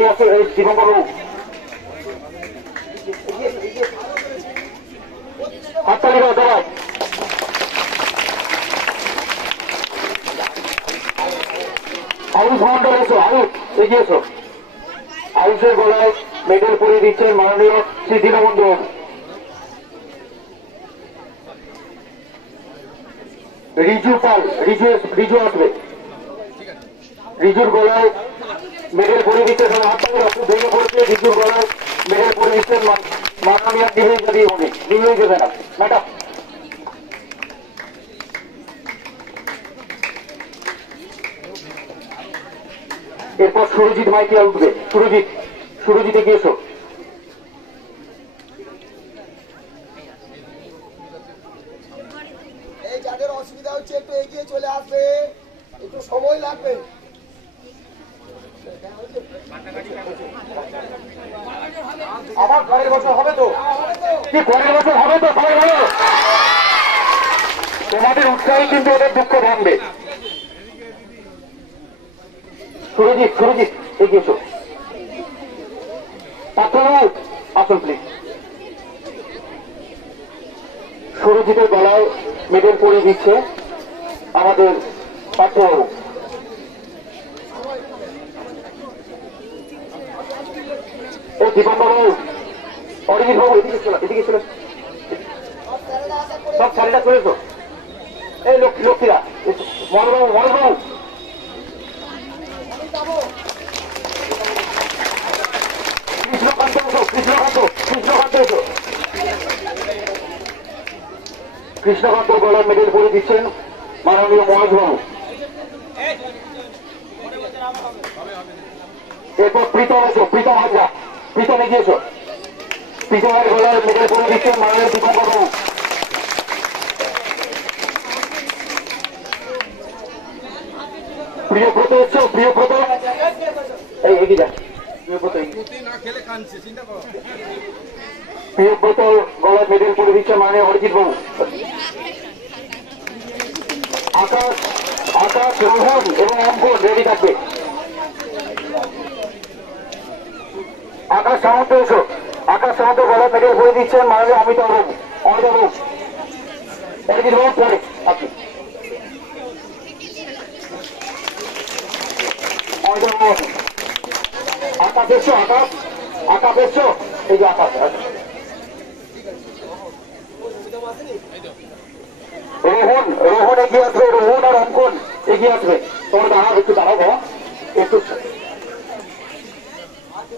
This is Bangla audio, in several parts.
এগিয়ে আসছে দীপঙ্কর বাবু, হাততালি দাও সবাই। আয়ুষ মন্ডল এসো, আয়ুষ এগিয়ে এসো। আয়ুষের গলায় মেডেল পরিয়ে দিচ্ছেন মাননীয় শ্রী দীনবন্ধু বাবু। রিজু পাল, রিজু আসবে। রিজুর গলায় মেডেল পরিয়ে দিচ্ছে, হাততালি খুব ভেঙে পড়েছে। রিজুর গলায় মেডেল পরিয়ে দিচ্ছেন মাননীয় নিবেদিতা উনি নিবেদিতা না ম্যাডাম। এরপর সুরজিৎ মাইকিয়া উঠবে। সুরজিৎ এগিয়ে এসো। এই যাদের অসুবিধা হচ্ছে একটু এগিয়ে চলে আসবে, একটু সময় লাগবে। আবার পরের বছর হবে তো, কি পরের বছর হবে তো? সবাই বলো, তোমাদের উৎসাহে কিন্তু ওদের দুঃখ ভাঙবে। সুরজিৎ এগিয়ে এসো। আসুন প্লিজ। সুরজিতের গলায় মেডেল পরিয়ে দিচ্ছে আমাদের পার্থবাবু। এই দীপঙ্কর বাবু, অরিজিৎ বাবু এদিকে ছিল, সব স্যারেরা চলে এসো। এই লক্ষ্মীরা, মনোজ বাবু কৃষ্ণকান্ত গলায় মেডেল পরিয়ে দিচ্ছেন মাননীয় মনোজ বাবু। এরপর প্রীতম এসো, প্রীতম হাজরা, প্রীতম এগিয়ে এসো। প্রীতমের গলায় মেডেল পরিয়ে দিচ্ছেন মাননীয় দীপঙ্কর বাবু। প্রিয়ব্রত এসছো, প্রিয়ব্রত এই এগিয়ে যান। প্রিয়ব্রত গলায় মেডেল পরিয়ে দিচ্ছেন মাননীয় অরিজিৎ বাবু। আকাশ, রোহন এবং অঙ্কন রেডি থাকবে। আকাশ সামন্ত এসো। আকাশ সামন্ত গলায় মেডেল পরিয়ে দিচ্ছেন মাননীয় অমিতাভ বাবু। অমিতাভ বাবু, অরিজিৎ বাবু পরে আপনি। আকাশ এসছো, আকাশ এসছো, এই যে আকাশ। রোহন এগিয়ে আসবে, রোহন আর অঙ্কন এগিয়ে আসবে। তোমরা দাঁড়াও, একটু দাঁড়াও বাবা, একটু।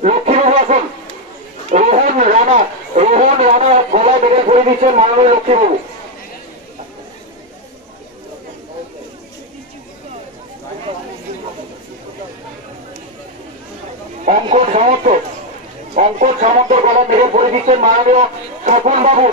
লক্ষ্মীবাবু আসুন। রোহন রানা গলায় মেডেল পরিয়ে দিচ্ছেন মাননীয় লক্ষ্মীবাবু। অঙ্কন সামন্ত গলায় মেডেল পরিয়ে দিচ্ছেন মাননীয় স্বপন বাবু।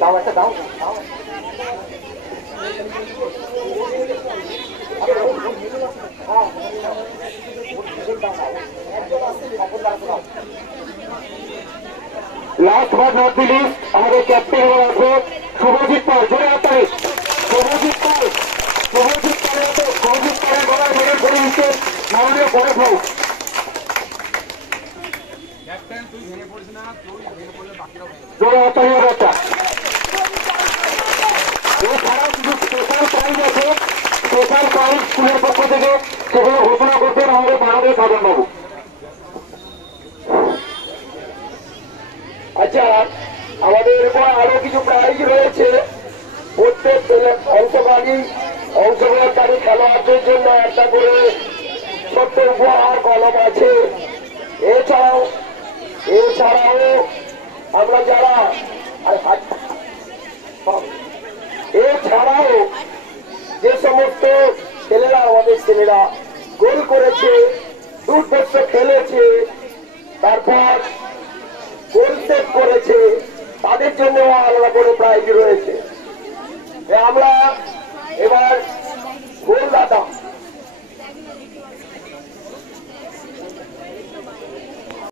দাও একটা দাও। Last but not the least, আমাদের ক্যাপ্টেন আসবে শুভজিৎ পাল। জোরে হাততালি। শুভজিৎ পালের গলায় মেডেল পরিয়ে দিচ্ছেন মাননীয় পরেশ বাবু। জোরে হাততালি হবে একটা। এছাড়াও কিছু স্পেশাল প্রাইজ আছে, স্পেশাল প্রাইজ স্কুলের পক্ষ থেকে, সেগুলো ঘোষণা করছেন আমাদের মাননীয় সাধন বাবু। আচ্ছা, আমাদের এরপর আরো কিছু প্রাইজ রয়েছে। প্রত্যেক অংশগ্রহণকারী খেলোয়াড়দের জন্য একটা করে ছোট্ট উপহার কলম আছে। এছাড়াও আমরা যারা যে সমস্ত আমাদের ছেলেরা গোল করেছে, দুর্ধর্ষ খেলেছে, তারপর গোল সেভ করেছে, তাদের জন্য আলাদা করে প্রাইজ রয়েছে। আমরা এবার গোলদাতা